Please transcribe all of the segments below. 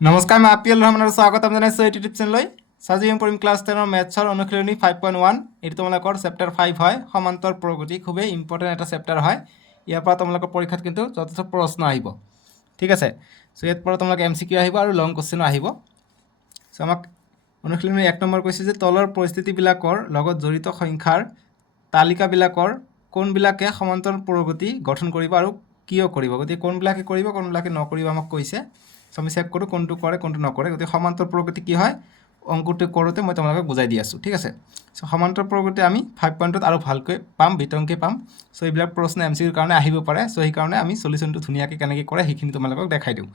নমস্কাৰ, মই আপিল ৰহমান আৰু স্বাগতম জনাইছোঁ ইউটিউব চেনেললৈ। আজি আমি পঢ়িম ক্লাছ 10 মেথছৰ অনুশীলনী 5.1। এইটো তোমালোকৰ চেপ্টাৰ 5 হয়, সমান্তৰ প্ৰগতি। খুবেই ইম্পৰ্টেণ্ট এটা চেপ্টাৰ হয়। ইয়াৰ পৰা তোমালোকৰ পৰীক্ষাত কিন্তু যথেষ্ট প্ৰশ্ন আহিব, ঠিক আছে। চ' ইয়াৰ পৰা তোমালোকে MCQ আহিব আৰু লং কুৱেশ্যনো আহিব। চ' আমাক অনুশীলনী 1 নম্বৰ কৈছে যে তলৰ পৰিস্থিতিবিলাকৰ লগত জড়িত সংখ্যাৰ তালিকাবিলাকৰ কোনবিলাকে সমান্তৰ প্ৰগতি গঠন কৰিব আৰু কিয় কৰিব। গতিকে কোনবিলাকে কৰিব, কোনবিলাকে নকৰিব আমাক কৈছে। চ' আমি চেক কৰোঁ কোনটো কৰে কোনটো নকৰে। গতিকে সমান্তৰ প্ৰগতি কি হয় অংকটো কৰোঁতে মই তোমালোকক বুজাই দি আছোঁ, ঠিক আছে। চ' সমান্তৰ প্ৰগতি আমি 5 পইণ্টত আৰু ভালকৈ পাম, বিতংকৈ পাম। চ' এইবিলাক প্ৰশ্ন MCQৰ কাৰণে আহিব পাৰে। চ' সেইকাৰণে আমি চলিউশ্যনটো ধুনীয়াকৈ কেনেকৈ কৰে সেইখিনি তোমালোকক দেখাই দিওঁ।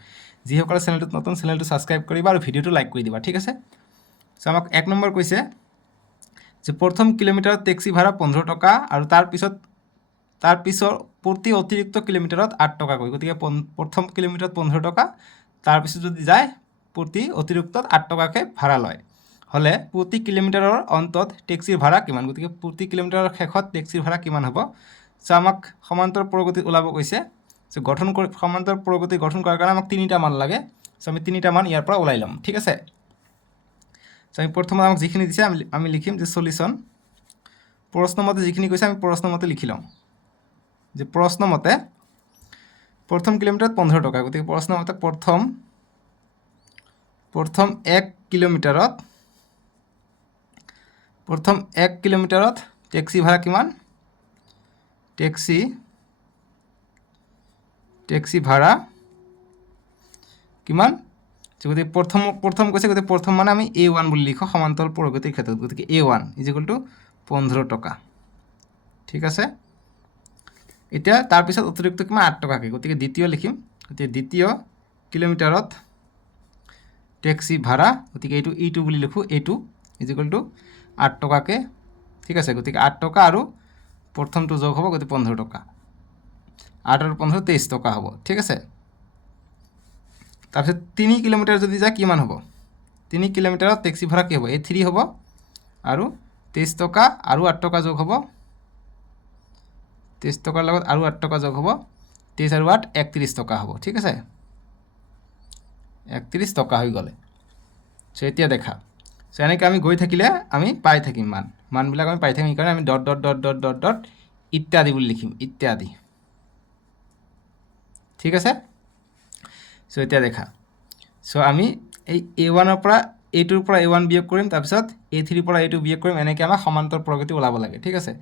যিসকলে চেনেলটোত নতুন, চেনেলটো ছাবস্ক্ৰাইব কৰিবা আৰু ভিডিঅ'টো লাইক কৰি দিবা, ঠিক আছে। চ' আমাক 1 নম্বৰ কৈছে যে প্ৰথম কিলোমিটাৰত টেক্সি ভাড়া 15 টকা আৰু তাৰ পিছৰ প্ৰতি অতিৰিক্ত কিলোমিটাৰত 8 টকাকৈ। গতিকে প্ৰথম কিলোমিটাৰত 15 টকা, তাৰপিছত যদি যায় প্ৰতি অতিৰিক্তত 8 টকাকৈ ভাড়া লয়, হ'লে প্ৰতি কিলোমিটাৰৰ অন্তত টেক্সিৰ ভাড়া কিমান। গতিকে প্ৰতি কিলোমিটাৰৰ শেষত টেক্সিৰ ভাড়া কিমান হ'ব। চ' আমাক সমান্তৰ প্ৰগতি ওলাব কৈছে। চ' সমান্তৰ প্ৰগতি গঠন কৰাৰ কাৰণে আমাক 3টা মান লাগে। চ' আমি 3টা মান ইয়াৰ পৰা ওলাই ল'ম, ঠিক আছে। চ' আমি প্ৰথমে আমাক যিখিনি দিছে আমি লিখিম যে চলিউশ্যন। প্ৰশ্নমতে যিখিনি কৈছে আমি প্ৰশ্নমতে লিখি লওঁ যে প্ৰশ্নমতে প্ৰথম কিলোমিটাৰত 15 টকা। গতিকে প্ৰশ্নমতে প্ৰথম 1 কিলোমিটাৰত টেক্সি ভাড়া কিমান, টেক্সি ভাড়া কিমান। গতিকে প্ৰথম কৈছে, গতিকে প্ৰথম মানে আমি A1 বুলি লিখোঁ সমান্তৰ প্ৰগতিৰ ক্ষেত্ৰত। গতিকে A1 = 15 টকা, ঠিক আছে। এতিয়া তাৰপিছত অতিৰিক্ত কিমান 8 টকাকৈ। গতিকে দ্বিতীয় লিখিম। গতিকে দ্বিতীয় কিলোমিটাৰত টেক্সি ভাড়া, গতিকে এইটো E2 বুলি লিখোঁ। A2 = 8 টকাকৈ, ঠিক আছে। গতিকে 8 টকা আৰু প্ৰথমটো যোগ হ'ব, গতিকে 15 টকা। 8 আৰু 15 23 টকা হ'ব, ঠিক আছে। তাৰপিছত 3 কিলোমিটাৰ যদি যায় কিমান হ'ব। 3 কিলোমিটাৰত টেক্সি ভাড়া কি হ'ব, A3 হ'ব আৰু 23 টকা আৰু 8 টকা যোগ হ'ব। 23 টকাৰ লগত আৰু 8 টকা যোগ হ'ব, 23 আৰু 8 31 টকা হ'ব, ঠিক আছে। 31 টকা হৈ গ'লে। চ' এতিয়া দেখা। চ' এনেকৈ আমি গৈ থাকিলে আমি পাই থাকিম মানবিলাক আমি পাই থাকিম। সেইকাৰণে আমি dot dot dot dot dot dot ইত্যাদি বুলি লিখিম, ইত্যাদি, ঠিক আছে। চ' এতিয়া দেখা। চ' আমি এই A1ৰ পৰা A2ৰ পৰা A1 বিয়োগ কৰিম, তাৰপিছত A3ৰ পৰা A2 বিয়োগ কৰিম। এনেকৈ আমাৰ সমান্তৰ প্ৰগতি ওলাব লাগে, ঠিক আছে।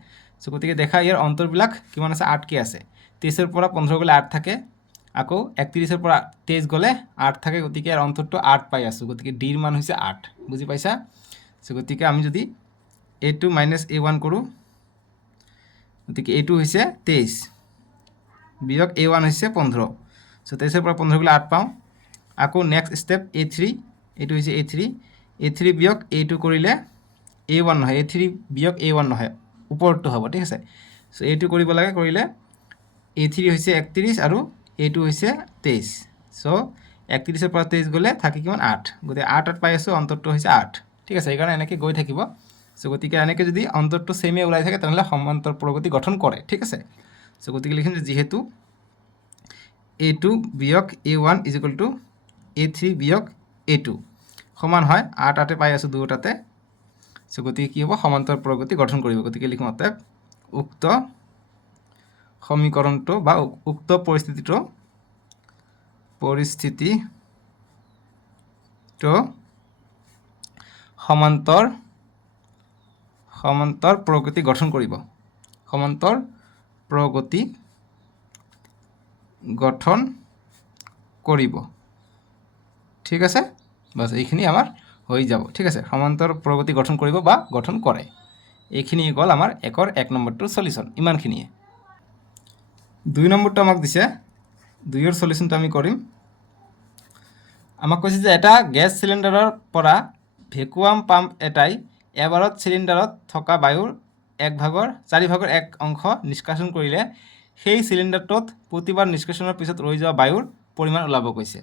চ' গতিকে দেখা ইয়াৰ অন্তৰবিলাক কিমান আছে, 8কৈ আছে। 23ৰ পৰা 15 গ'লে 8 থাকে, আকৌ 31ৰ পৰা 23 গ'লে 8 থাকে। গতিকে ইয়াৰ অন্তৰটো 8 পাই আছোঁ। গতিকে ডিৰ মান হৈছে 8, বুজি পাইছা। চ' গতিকে আমি যদি A2 - A1 কৰোঁ, গতিকে A2 হৈছে 23 বিয়োগ A1 হৈছে 15। চ' 23ৰ পৰা 15 গ'লে 8 পাওঁ। আকৌ নেক্সট ষ্টেপ A3, এইটো হৈছে A3 বিয়োগ A2 কৰিলে A1 নহয়, A3 বিয়োগ A1 নহয়, ওপৰটো হ'ব, ঠিক আছে। চ' A2 কৰিব লাগে, কৰিলে A3 হৈছে 31 আৰু A2 হৈছে 23। চ' 31ৰ পৰা 23 গ'লে থাকে কিমান, 8। গতিকে 8 পাই আছোঁ, অন্তৰটো হৈছে 8, ঠিক আছে। সেইকাৰণে এনেকৈ গৈ থাকিব। চ' গতিকে এনেকৈ যদি অন্তৰটো ছেমে ওলাই থাকে তেনেহ'লে সমান্তৰ প্ৰগতি গঠন কৰে, ঠিক আছে। চ' গতিকে লিখিম যে যিহেতু A2 বিয়োগ A1 = A3 বিয়োগ A2 সমান হয় 8 8 পাই আছোঁ দুয়োটাতে। চ' গতিকে কি হ'ব, সমান্তৰ প্ৰগতি গঠন কৰিব। গতিকে লিখিম অতএব উক্ত সমীকৰণটো বা উক্ত পৰিস্থিতিটো সমান্তৰ প্ৰগতি গঠন কৰিব, সমান্তৰ প্ৰগতি গঠন কৰিব, ঠিক আছে। বাছ এইখিনি আমাৰ হৈ যাব, ঠিক আছে। সমান্তৰ প্ৰগতি গঠন কৰিব বা গঠন কৰে, এইখিনি গ'ল আমাৰ 1 নম্বৰটোৰ চলিউশ্যন। ইমানখিনিয়ে। 2 নম্বৰটো আমাক দিছে, 2ৰ চলিউশ্যনটো আমি কৰিম। আমাক কৈছে যে এটা গেছ চিলিণ্ডাৰৰ পৰা ভেকুৱাম পাম্প এটাই এবাৰত চিলিণ্ডাৰত থকা বায়ুৰ 1/4 অংশ নিষ্কাশন কৰিলে সেই চিলিণ্ডাৰটোত প্ৰতিবাৰ নিষ্কাশনৰ পিছত ৰৈ যোৱা বায়ুৰ পৰিমাণ ওলাব কৈছে।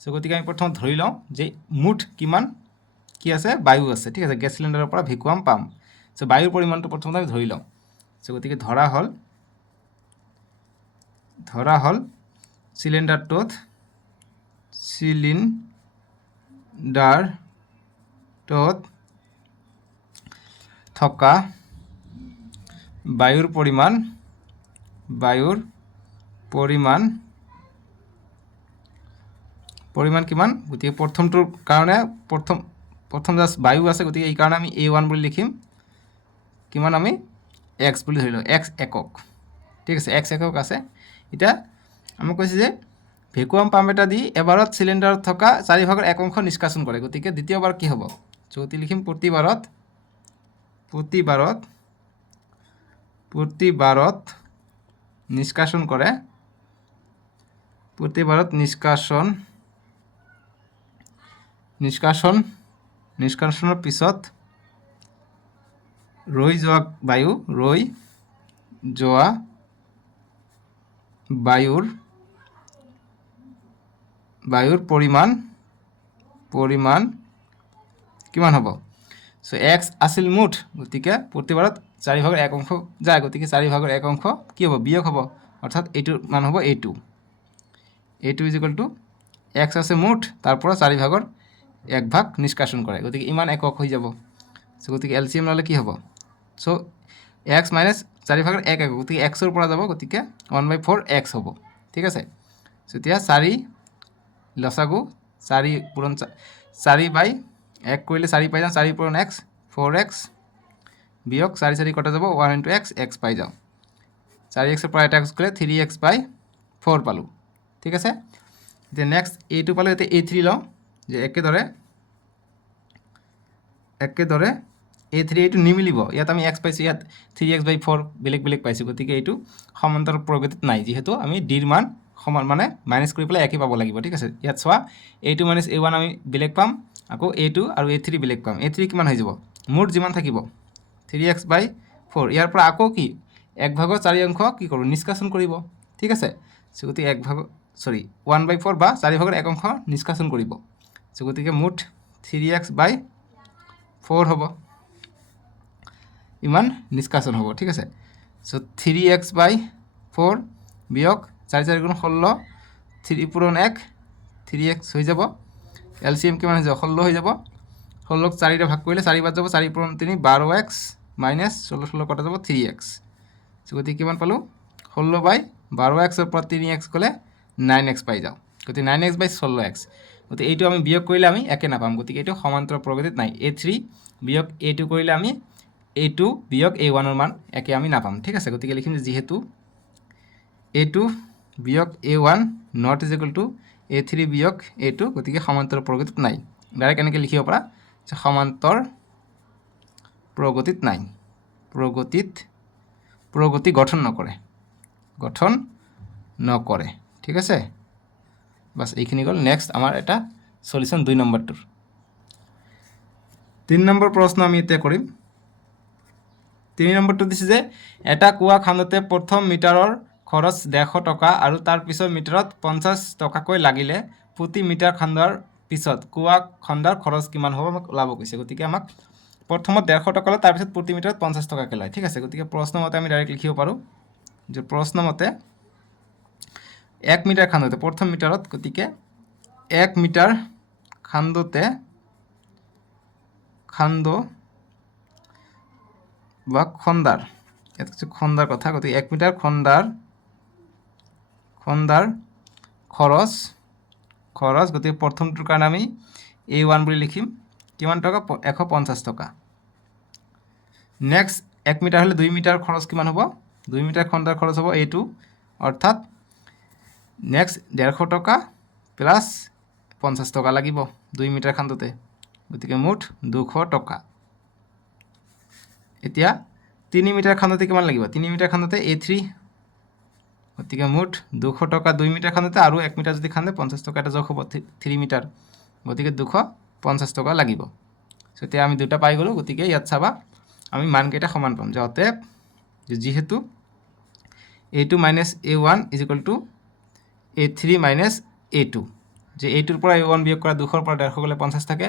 চ' গতিকে আমি প্ৰথমত ধৰি লওঁ যে মুঠ কিমান কি আছে, বায়ু আছে, ঠিক আছে। গেছ চিলিণ্ডাৰৰ পৰা ভেকুৱাম পাম্প। চ' বায়ুৰ পৰিমাণটো প্ৰথমতে আমি ধৰি লওঁ। চ' গতিকে ধৰা হ'ল চিলিণ্ডাৰটোত সিলিণ্ডাৰটোত থকা বায়ুৰ পৰিমাণ কিমান গতিকে প্ৰথমটোৰ কাৰণে প্ৰথম জাষ্ট বায়ু আছে গতিকে এই কাৰণে আমি A1 বুলি লিখিম কিমান আমি x বুলি ধৰি লওঁ x একক ঠিক আছে x একক আছে এতিয়া আমি কৈছে যে ভেকুৱাম পাম্প এটা দি এবাৰত সিলিণ্ডাৰত থকা 4/1 অংশ নিষ্কাশন কৰে গতিকে দ্বিতীয়বাৰ কি হ'ব গতি লিখিম প্ৰতিবাৰত নিষ্কাশন কৰে নিষ্কাশনৰ পিছত ৰৈ যোৱা বায়ুৰ পৰিমাণ কিমান হ'ব সো x আছিল মুঠ গতিকে প্ৰতিবাৰত 4/1 অংশ যায় গতিকে 4/1 অংশ কি হ'ব বিয়োগ হ'ব অৰ্থাৎ এইটোৰ মান হ'ব a2 x আছে মুঠ তাৰ পৰা 4/1 ভাগ নিষ্কাশন কৰে গতিকে ইমান একক হৈ যাব সো গতিকে এলসিএম ললে কি হ'ব সো x - 4/1 একক গতিকে x ৰ পৰা যাব গতিকে 1/4 x হ'ব ঠিক আছে সো এতিয়া 4 লসাগু 4 পূৰণ 4/1 কৰিলে 4 পাই যাওঁ 4 পূৰণ x 4x বিয়োগ 4 কটা যাব 1 * x পাই যাওঁ 4x ৰ পৰা এটা x গ'লে 3x/4 পালোঁ ঠিক আছে এতিয়া নেক্সট a2 পালোঁ এতিয়া a3 লওঁ যে একেদৰে a3 এইটো নিমিলিব ইয়াত আমি x পাইছোঁ ইয়াত 3x/4 বেলেগ পাইছোঁ গতিকে এইটো সমান্তৰাল প্ৰগতিত নাই যিহেতু আমি d ৰ মান সমান মানে মাইনাছ কৰি পেলাই একে পাব লাগিব ঠিক আছে ইয়াত চোৱা a2 - a1 আমি বেলেগ পাম আকৌ a2 আৰু a3 বেলেগ পাম a3 কিমান হৈ যাব মুঠ যিমান থাকিব 3x/4 ইয়াৰ পৰা আকৌ কি 1/4 অংশ কি কৰোঁ নিষ্কাশন কৰিব ঠিক আছে সো গতিকে 1/4 বা 4/1 অংশ নিষ্কাশন কৰিব সো গতিকে মুঠ 3x/4 হ'ব ইমান নিষ্কাশন হ'ব ঠিক আছে সো 3x/4 বিয়োগ 4 * 4 = 16 3 পূৰণ 1 3x হৈ যাব এলসিএম কিমান হৈ যাব 16 হৈ যাব 16ক 4 ভাগ কৰিলে 4 বাদ যাব 4 পূৰণ 3 12x - 16 কটা যাব 3x সো গতিকে কিমান পালোঁ 16/12x ৰ পৰা 3x গ'লে 9x পাই যাওঁ গতিকে 9x/16x গতিকে এইটো আমি বিয়োগ কৰিলে আমি একে নাপাম গতিকে এইটো সমান্তৰাল প্ৰগতিত নাই a3 বিয়োগ a2 কৰিলে আমি a2 বিয়োগ a1 ৰ মান একে আমি নাপাম ঠিক আছে গতিকে লিখিম যে যিহেতু a2 বিয়োগ a1 not is equal to a3 বিয়োগ a2 গতিকে সমান্তৰাল প্ৰগতিত নাই ডাইৰেক্ট এনেকৈ লিখিব পৰা যে সমান্তৰ প্ৰগতিত নাই প্ৰগতি গঠন নকৰে ঠিক আছে বাস এইখিনি গ'ল নেক্সট আমাৰ এটা সলিউশন 2 নম্বৰটোৰ 3 নম্বৰ প্ৰশ্ন আমি এতিয়া কৰিম 3 নম্বৰটো দিছে যে এটা কুয়া খান্দোতে প্ৰথম মিটাৰৰ খৰচ 150 টকা আৰু তাৰ পিছৰ মিটাৰত 50 টকাকৈ লাগিলে প্ৰতি মিটাৰ খান্দাৰ পিছত কুয়া খন্দাৰ খৰচ কিমান হ'ব আমাক ওলাব কৈছে গতিকে আমাক প্ৰথমত 150 টকা লয় তাৰ পিছত প্ৰতি মিটাৰত 50 টকাকৈ লয় ঠিক আছে গতিকে প্ৰশ্ন মতে আমি ডাইৰেক্ট লিখিব পাৰোঁ যে প্ৰশ্ন মতে 1 মিটাৰ খান্দোতে প্ৰথম মিটাৰত গতিকে 1 মিটাৰ খান্দোতে বা খন্দাৰ এটা হচ্ছে খন্দাৰ কথা গতিকে 1 মিটাৰ খন্দাৰ খৰচ গতিকে প্ৰথমটোৰ কাৰণে আমি a1 বুলি লিখিম কিমান টকা 150 টকা নেক্সট 1 মিটাৰ হলে 2 মিটাৰ খৰচ কিমান হ'ব 2 মিটাৰ খন্দাৰ খৰচ হ'ব a2 অৰ্থাৎ নেক্সট 150 টকা প্লাস 50 টকা লাগিব 2 মিটাৰ খান্দোতে গতিকে মুঠ 200 টকা এতিয়া 3 মিটাৰ খান্দোতে কিমান লাগিব 3 মিটাৰ খান্দোতে a3 গতিকে মুঠ 200 টকা 2 মিটাৰ খান্দোতে আৰু 1 মিটাৰ যদি খান্দে 50 টকা এটা যোগ হ'ব 3 মিটাৰ গতিকে 250 টকা লাগিব সো এতিয়া আমি দুটা পাই গলো গতিকে ইয়াত চাবা আমি মানকেইটা সমান পাম যে অতএব যেহেতু a2 - a1 = a3 - a2 যে a2 ৰ পৰা a1 বিয়োগ কৰা 200 ৰ পৰা 150 গ'লে 50 থাকে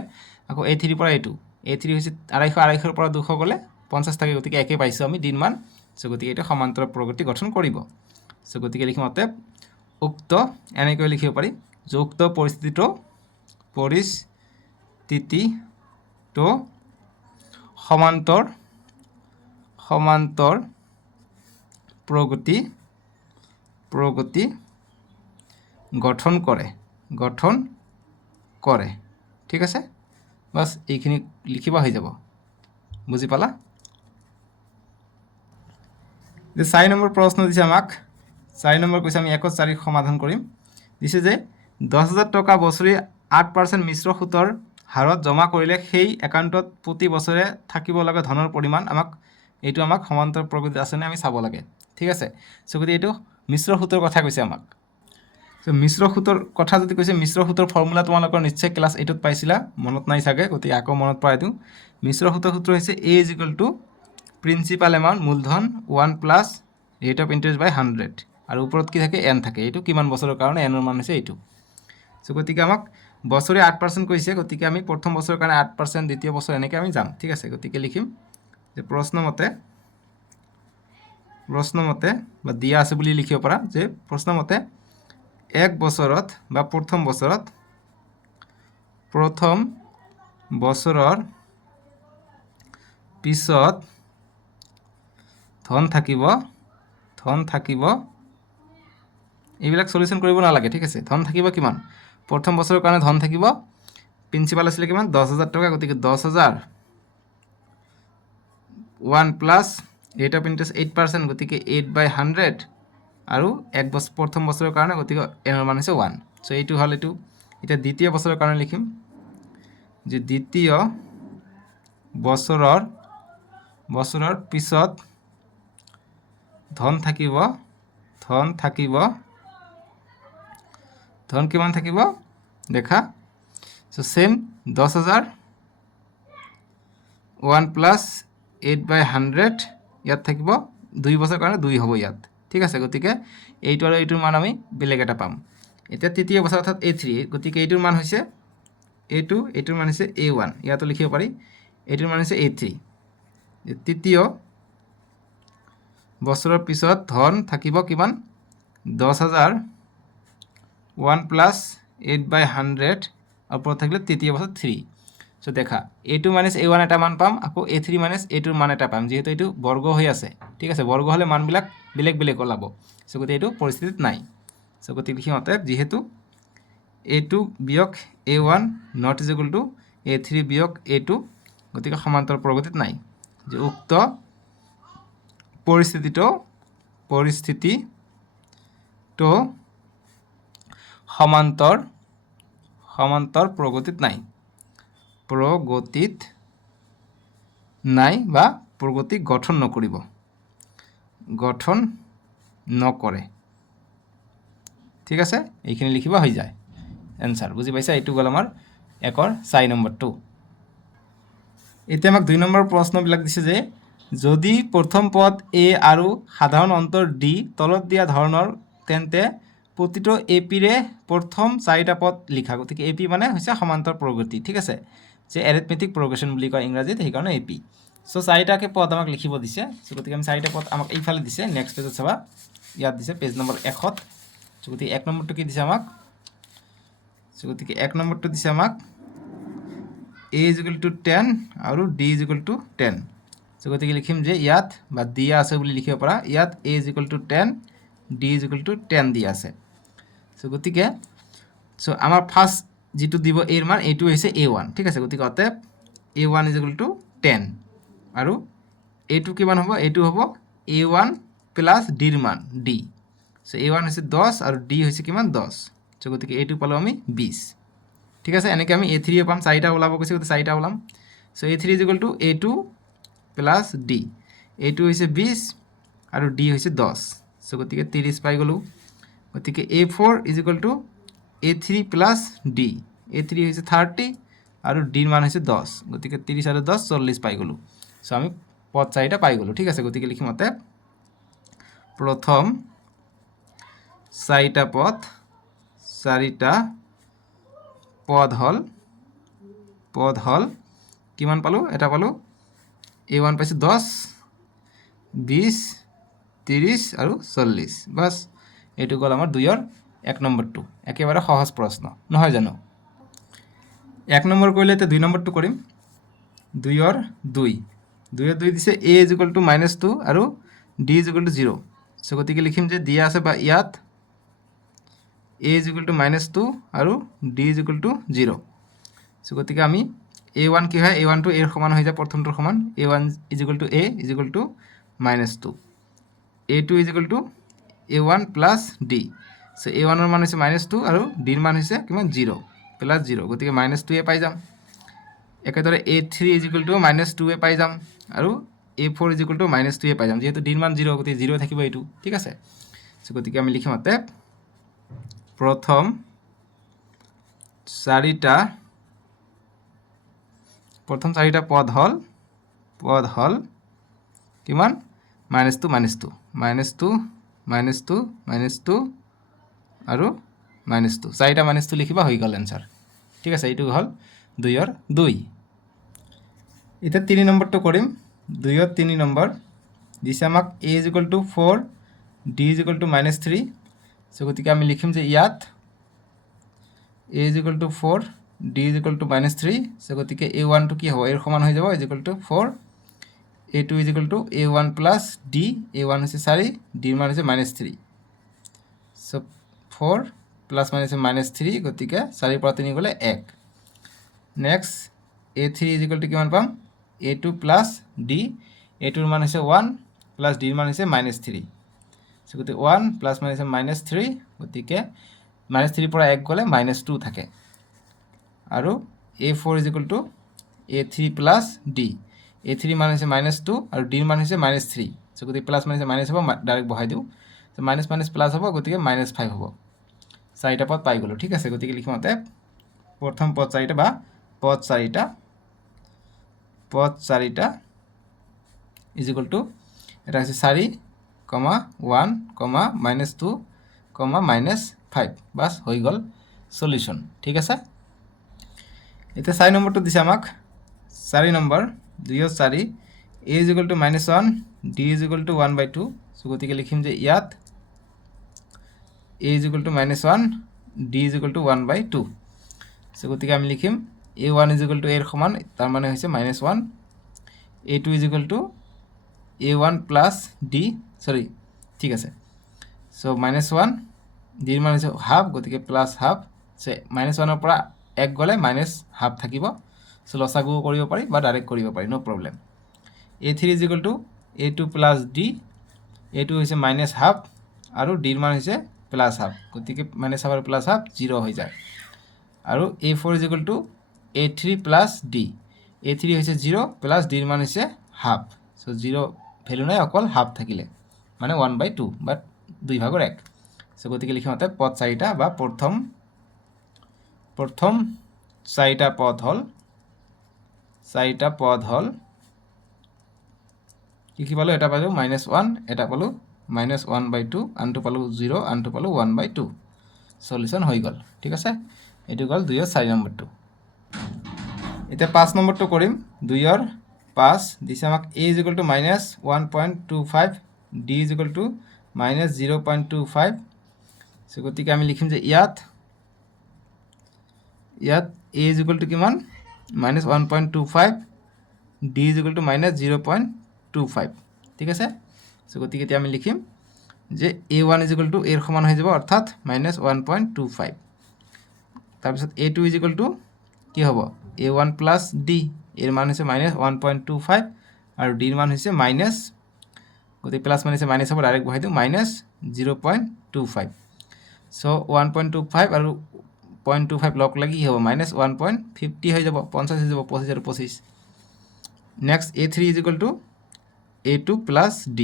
আকৌ a3 ৰ পৰা a2 হৈছে 250 ৰ পৰা 200 গ'লে 50 থাকে গতিকে একে পাইছোঁ আমি দিন মান সো গতিকে এটা সমান্তৰাল প্ৰগতি গঠন কৰিব সো গতিকে লিখিম অতএব উক্ত এনেকৈ লিখিব পাৰি যে উক্ত পৰিস্থিতিটো তিতি টো সমান্তৰ সমান্তৰ প্ৰগতি প্ৰগতি গঠন কৰে ঠিক আছে বাস এইখিনি লিখিবা হৈ যাব বুজি পালা যে 4 নম্বৰ প্ৰশ্ন দিছে আমাক 4 নম্বৰ কৈছে আমি 1/4 সমাধান কৰিম দিছে যে 10,000 টকা বছৰি 8% মিশ্ৰ সুতৰ হাৰত জমা কৰিলে সেই একাউণ্টত প্ৰতি বছৰে থাকিব লগা ধনৰ পৰিমাণ এইটো আমাক সমান্তৰ প্ৰগতি আছেনে আমি চাব লাগে ঠিক আছে সো গতি এইটো মিশ্ৰ সুতৰ কথা কৈছে আমাক সো মিশ্ৰ সুতৰ কথা যদি কৈছে মিশ্ৰ সুতৰ ফৰ্মুলা তোমালোকৰ নিশ্চয় ক্লাছ 8ত পাইছিলা মনত নাই চাগে গতি আকৌ মনত পৰাই দিওঁ মিশ্ৰ সুতৰ সূত্ৰ হৈছে a প্ৰিন্সিপাল এমাউন্ট মূলধন 1 প্লাস ৰেট অফ ইন্টাৰেস্ট বাই 100 আৰু ওপৰত কি থাকে n থাকে এইটো কিমান বছৰৰ কাৰণে n ৰ মান হৈছে এইটো সো গতিকে আমাক বছৰে 8% কৈছে গতিকে আমি প্ৰথম বছৰৰ কাৰণে 8% দ্বিতীয় বছৰ এনেকৈ আমি যাম ঠিক আছে গতিকে লিখিম যে প্ৰশ্নমতে বা দিয়া আছে বুলি লিখিব পাৰা যে প্ৰশ্নমতে এক বছৰত বা প্ৰথম বছৰৰ পিছত ধন থাকিব এইবিলাক সলিউশন কৰিব নালাগে ঠিক আছে ধন থাকিব কিমান প্ৰথম বছৰৰ কাৰণে ধন থাকিব প্ৰিন্সিপাল আছিল কিমান 10,000 টকা গতিকে 10,000 1 প্লাস ৰেট অফ ইন্টাৰেস্ট 8% গতিকে 8/100 আৰু এক বছৰ প্ৰথম বছৰৰ কাৰণে গতিকে n ৰ মান হৈছে 1 সো এইটো হল এইটো এটা দ্বিতীয় বছৰৰ কাৰণে লিখিম যে দ্বিতীয় বছৰৰ পিছত ধন কিমান থাকিব দেখা সো সেম 10,000 1 প্লাস 8/100 ইয়াত থাকিব 2 বছৰৰ কাৰণে 2 হ'ব ইয়াত ঠিক আছে গতিকে এইটো আৰু এইটোৰ মান আমি বেলেগ এটা পাম এতিয়া তৃতীয় বছৰ অৰ্থাৎ a3 গতিকে এইটোৰ মান হৈছে a2 এইটোৰ মান হৈছে a1 ইয়াতো লিখিব পাৰি এইটোৰ মান হৈছে a3 তৃতীয় বছৰৰ পিছত ধন থাকিব কিমান 10,000 1 প্লাস 8/100 ওপৰত থাকিলে তৃতীয় বছৰ 3 সো দেখা a2 মাইনাস a1 এটা মান পাম আকৌ a3 মাইনাস a2 ৰ মান এটা পাম যেহেতু এইটো বৰ্গ হৈ আছে ঠিক আছে বৰ্গ হলে মানবিলাক বেলেগ ওলাব সো গতি এইটো পৰিস্থিতিত নাই সো গতি লিখিম অতএব যেহেতু a2 বিয়োগ a1 not is equal to a3 বিয়োগ a2 গতিকে সমান্তর প্ৰগতিত নাই যে উক্ত পৰিস্থিতিটো সমান্তৰ প্ৰগতিত নাই বা প্ৰগতি গঠন নকৰে ঠিক আছে এইখিনি লিখিবা হৈ যায় এনসাৰ বুঝি পাইছা এইটো গল আমাৰ 1 4 নম্বৰটো এতিয়া আমাক 2 নম্বৰ প্ৰশ্নবিলাক দিছে যে যদি প্ৰথম পদ a আৰু সাধাৰণ অন্তৰ d তলত দিয়া ধৰণৰ তেন্তে প্ৰতিটো ap ৰে প্ৰথম 4টা পদ লিখা গতিকে ap মানে হৈছে সমান্তৰ প্ৰগতি ঠিক আছে যে এৰিথমেটিক প্ৰগ্ৰেছন বুলি কয় ইংৰাজীত সেই কাৰণে ap সো 4টাকে পদ আমাক লিখিব দিছে সো গতিকে আমি 4টা পদ আমাক এইফালে দিছে নেক্সট পেজত চাবা ইয়াত দিছে পেজ নম্বৰ 1 ত সো গতিকে 1 নম্বৰটো কি দিছে আমাক সো গতিকে 1 নম্বৰটো দিছে আমাক a = 10 আৰু d = 10 সো গতিকে লিখিম যে ইয়াত বা দিয়া আছে বুলি লিখিব পাৰা ইয়াত a = 10 d = 10 দিয়া আছে সো গতিকে সো আমাৰ ফার্স্ট যেটো দিব এর মান এইটো হৈছে a1 ঠিক আছে গতিকে অতএব a1 = 10 আৰু a2 কিমান হ'ব a2 হ'ব a1 প্লাস d ৰ মান d সো a1 হৈছে 10 আৰু d হৈছে কিমান 10 সো গতিকে a2 পালো আমি 20 ঠিক আছে এনেকৈ আমি a3 পাম 4টা ওলাব কৈছে গতিকে 4টা ওলাম so a3 = a2 plus d a2 হৈছে 20 আৰু d হৈছে 10 সো গতিকে 30 পাই গলো গতিকে a4 = a3 plus d a3 হৈছে 30 আৰু d ৰ মান হৈছে 10 গতিকে 30 আৰু 10 40 পাই গলো সো আমি পদ 4টা পাই গলো ঠিক আছে গতিকে লিখিম অতএব প্ৰথম 4টা পদ হল কিমান পালো এটা পালো a1 পাইছো 10 20 30 আৰু 40 বাস এইটো গল আমাৰ 2 ৰ 1 নম্বৰটো একেবাৰে সহজ প্ৰশ্ন নহয় জানো 1 নম্বৰ কৰিলে এতিয়া 2 নম্বৰটো কৰিম 2 ৰ 2 2 ৰ 2 দিছে a = -2 আৰু d = 0 সো গতিকে লিখিম যে দিয়া আছে বা ইয়াত a = -2 আৰু d = 0 সো গতিকে আমি a1 কি হয় a1 টো a এর সমান হয়ে যায় প্ৰথমটোৰ সমান a1 = a = -2 a2 = a1 + d so a1 এর মান হইছে -2 আৰু d এর মান হইছে কিমান 0 + 0 গতিকে -2 এ পাই যাম একেদৰে a3 = -2 এ পাই যাম আৰু a4 = -2 এ পাই যাম যেহেতু d এর মান 0 গতিকে 0 থাকিব এইটো ঠিক আছে সো গতিকে আমি লিখিম অতএব প্রথম চাৰিটা পদ হল কিমান -2 -2 -2 -2 -2 আৰু -2 চাৰিটা -2 লিখিবা হৈ গ'ল এনসাৰ ঠিক আছে এইটো হল 2 ৰ 2 এটা 3 নম্বৰটো কৰিম 2 ৰ 3 নম্বৰ দিছে আমাক a = 4 d = -3 সো গতিকে আমি লিখিম যে ইয়াত a = 4 d = -3 সো গতিকে a1 টো কি হ'ব এর সমান হৈ যাব = 4 a2 = a1 + d a1 হৈছে 4 d এর মান হৈছে -3 সো 4 + -3 গতিকে 4 ৰ পৰা 3 গলে 1 নেক্সট a3 = কিমান পাম a2 + d a2 এর মান হৈছে 1 + d এর মান হৈছে -3 সো গতিকে 1 + -3 গতিকে -3 পৰা 1 গলে -2 থাকে আৰু a4 = a3 + d a3 মান হৈছে -2 আৰু d এর মান হৈছে -3 সো গতিকে প্লাস মাইনাস মাইনাস হ'ব ডাইরেক্ট বহাই দিও তো মাইনাস মাইনাস প্লাস হ'ব গতিকে -5 হ'ব চাৰিটা পদ পাই গলো ঠিক আছে গতিকে লিখিম অতএব প্ৰথম পদ চাৰিটা বা পদ চাৰিটা এটা হচ্ছে 4, 1, -2, -5 বাস হয়ে গেল সলিউশন ঠিক আছে এতে 4 নম্বরটা দিছে আমাক 4 নম্বর 2 ৰ 4 a = -1 d = 1/2 সো গতিকে লিখিম যে ইয়াত a = -1 d = 1/2 সো গতিকে আমি লিখিম a1 = এর সমান তার মানে হইছে -1 a2 = a1 + d সরি ঠিক আছে সো -1 d এর মান হইছে হাফ গতিকে +1/2 সে -1 এর পৰা 1 গলে -1/2 থাকিব সো লসাগু কৰিব পাৰি বা ডাইৰেক্ট কৰিব পাৰি নো problem a3 = a2 + d a2 হইছে -1/2 আৰু d এৰ মান হইছে +1/2 গতিকে -1/2 আৰু +1/2 0 হৈ যায় আৰু a4 = a3 + d a3 হইছে 0 + d এর মান হইছে হাফ সো 0 ভ্যালু নাই অকল হাফ থাকিলে মানে 1/2 বা 2/1 সো গতিকে লিখিম অতএব পদ চাৰিটা বা প্ৰথম চাৰিটা পদ হল কি পালো এটা পালো -1 এটা পালো -1/2 আনটো পালো 0 আনটো পালো 1/2 সলিউশন হৈ গল ঠিক আছে এটো গল 2 ৰ 4 নম্বৰটো এতিয়া 5 নম্বৰটো কৰিম 2 ৰ 5 দিছে আমাক a = -1.25 d = -0.25 সো গতিকে আমি লিখিম যে ইয়াত a = কিমান -1.25 d = -0.25 ঠিক আছে সো গতিকে এতিয়া আমি লিখিম যে a1 = এর সমান হয়ে যাব অর্থাৎ -1.25 তাৰপিছত a2 = কি হ'ব a1 + d এর মান হচ্ছে -1.25 আর d এর মান হচ্ছে মাইনাস গতি প্লাস মাইনাসে মাইনাস হবে ডাইরেক্ট বহাই দিও -0.25 সো 1.25 আর 0.25 লক লাগি হবে -1.50 হয়ে যাব 50 হয়ে যাব 25 আর 25 next a3 = a2 + d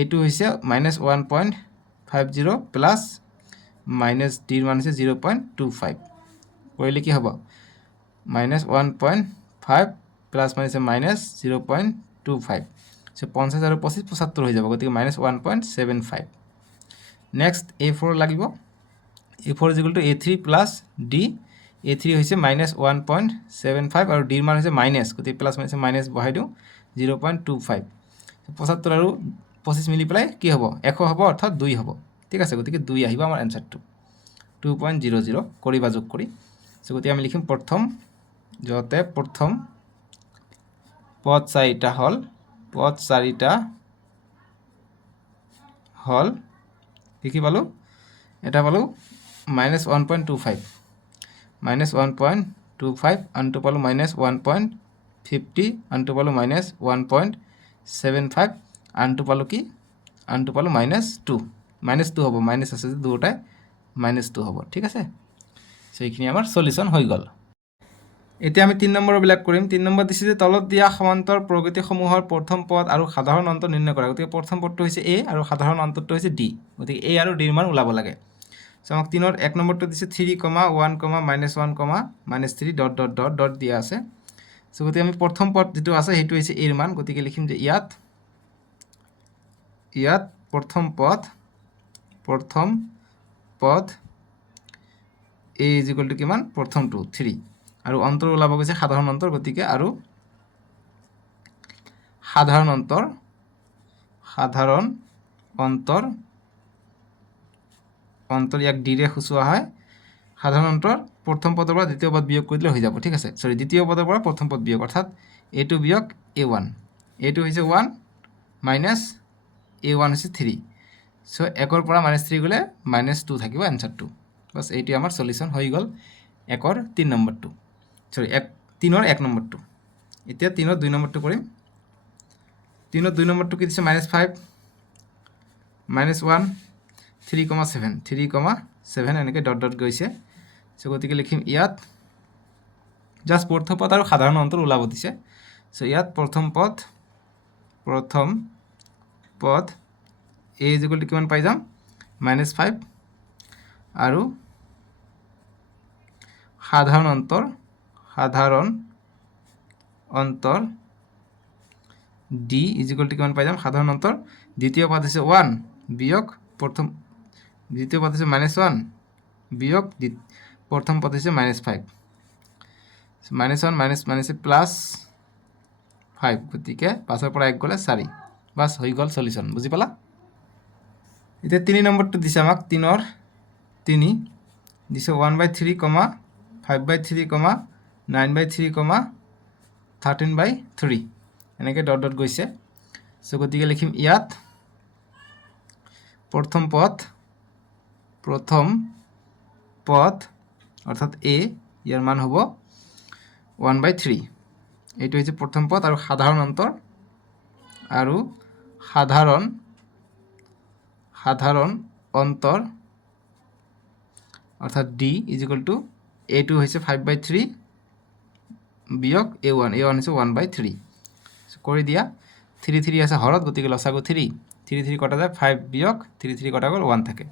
a2 হচ্ছে -1.50 প্লাস মাইনাস d এর মান হচ্ছে 0.25 করলে কি হবে -1.5 প্লাস মাইনাসে -0.25 সো 50 আর 25 75 হয়ে যাব গতিকে -1.75 নেক্সট a4 লাগিব a4 = a3 + d a3 হইছে -1.75 আর d এর মান হইছে মাইনাস গতিকে প্লাস মাইনাসে মাইনাস বহাই দিও 0.25 75 আর 25 মিলি পেলাই কি হবো 100 হবো অর্থাৎ 2 হবো ঠিক আছে গতিকে 2 আহিব আমার অ্যানসারটো 2.00 করিবা যোগ করি সো গতিকে আমি লিখিম প্রথম যতে প্রথম পদ 4টা হল পদ 4টা হল কি পালো এটা পালো -1.25 -1.25 আনটো পালো -1.50 আনটো পালো -1.75 আনটো পালো কি আনটো পালো -2 -2 হ'ব মাইনাস আছে যে দুটাই -2 হ'ব ঠিক আছে সো এইখিনি আমাৰ সলিউশন হৈ গল এতিয়া আমি 3 নম্বৰ বিলাক কৰিম 3 নম্বৰ দিছে যে তলত দিয়া সমান্তৰ প্ৰগতিসমূহৰ প্ৰথম পদ আৰু সাধাৰণ অন্ত নিৰ্ণয় কৰা গতিকে প্ৰথম পদটো হৈছে a আৰু সাধাৰণ অন্তটো হৈছে d গতিকে a আৰু d ৰ মান ওলাব লাগে সো আমাক 3 ৰ 1 নম্বৰটো দিছে 3, 1, -1, -3 ডট ডট ডট ডট দিয়া আছে সো গতিকে আমি প্ৰথম পদ যেটো আছে হেতু হৈছে a ৰ মান গতিকে লিখিম যে ইয়াত প্ৰথম পদ a = কিমান প্ৰথমটো 3 আৰু অন্তৰ ওলাব গৈছে সাধাৰণ অন্তৰ গতিকে আৰু সাধাৰণ অন্তৰ ইয়াক d ৰে খুচুৱা হয় সাধাৰণ অন্তৰ প্ৰথম পদৰ পৰা দ্বিতীয় পদ বিয়োগ কৰি দিলে হৈ যাব ঠিক আছে সৰি দ্বিতীয় পদৰ পৰা প্ৰথম পদ বিয়োগ অৰ্থাৎ a2 বিয়োগ a1 a2 হৈছে 1 মাইনাস a1 হৈছে 3 সো 1 ৰ পৰা -3 গলে -2 থাকিব আনসাৰটো বাস এইটি আমাৰ সলিউশন হৈ গল 1 ৰ 3 নম্বৰটো সৰি 3 ৰ 1 নম্বৰটো এতিয়া 3 ৰ 2 নম্বৰটো কৰিম 3 ৰ 2 নম্বৰটো কি দিছে -5 -1 3,7 এনেকৈ ডট ডট গৈছে সো গতিকে লিখিম ইয়াত জাস্ট প্ৰথম পদ আৰু সাধাৰণ অন্তৰ ওলাব দিছে সো ইয়াত প্ৰথম পদ a = কিমান পাই যাম -5 আৰু সাধাৰণ অন্তৰ d = কিমান পাই যাম সাধাৰণ অন্তৰ দ্বিতীয় পদ হৈছে 1 বিয়োগ প্ৰথম দ্বিতীয় পদ হৈছে -1 বিয়োগ প্ৰথম পদ হচ্ছে -5 -1 মাইনাসে +5 গতিকে 5 পৰা 1 গলে 4 বাস হৈ গল সলিউশন বুজি পালা এতিয়া 3 নম্বৰটো দিছে আমাক 3 ৰ 3 দিছে 1/3, 5/3, 9/3, 13/3 এনেকৈ ডট ডট গৈছে সো গতিকে লিখিম ইয়াত প্রথম পদ অর্থাৎ a ইয়ার মান হব 1/3 এইটো হৈছে প্ৰথম পদ আৰু সাধাৰণ অন্তৰ আৰু সাধাৰণ অন্তৰ অর্থাৎ d = a2 হৈছে 5/3 বিয়োগ a1 হৈছে 1/3 কৰি দিয়া 3 3 আছে হৰত গতিকে লসাগু 3 3 3 কটা যায় 5 বিয়োগ 3 3 কটা গ'ল 1 থাকে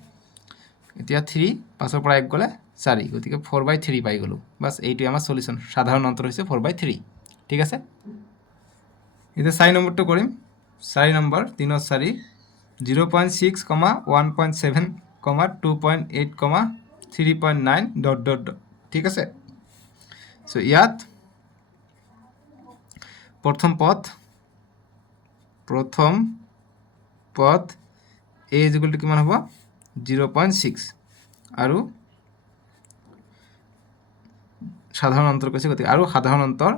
এতিয়া 3 5 ৰ পৰা 1 গলে 4 গতিকে 4/3 পাই গলো বাস এইটো আমাৰ সলিউশন সাধাৰণ অন্তৰ হৈছে 4/3 ঠিক আছে এটা 4 নম্বৰটো কৰিম 4 নম্বৰ 3 ৰ 4 0.6, 1.7, 2.8, 3.9 ডট ডট ঠিক আছে সো ইয়াত প্ৰথম পদ a = কিমান হ'ব 0.6 আৰু সাধাৰণ অন্তৰ কৈছে গতিকে আৰু সাধাৰণ অন্তৰ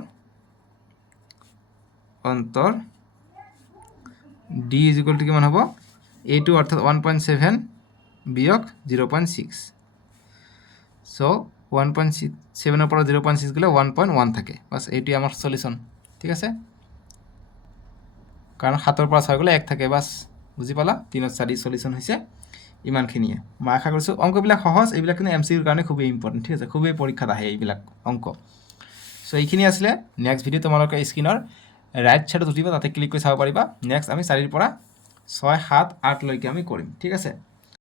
d = কিমান হ'ব a2 অৰ্থাৎ 1.7 বিয়োগ 0.6 সো 1.7 ৰ পৰা 0.6 গলে 1.1 থাকে বাস এইটো আমাৰ সলিউশন ঠিক আছে কাৰণ 7 ৰ পৰা 6 গলে 1 থাকে বাস বুজি পালা 3 ৰ 4 সলিউশন হৈছে ইমানখিনিয়ে মই আশা কৰিছোঁ অংকবিলাক সহজ এইবিলাক কিন্তু এমসিকিউৰ কাৰণে খুবেই ইম্পৰ্টেণ্ট ঠিক আছে খুবেই পৰীক্ষাত আহে এইবিলাক অংক সো এইখিনি আছিলে নেক্সট ভিডিও তোমালোকে স্ক্ৰীনৰ ৰাইট সাইডত উঠিব তাতে ক্লিক কৰি চাব পাৰিবা নেক্সট আমি 4 ৰ পৰা 6 7 8 লৈকে আমি কৰিম ঠিক আছে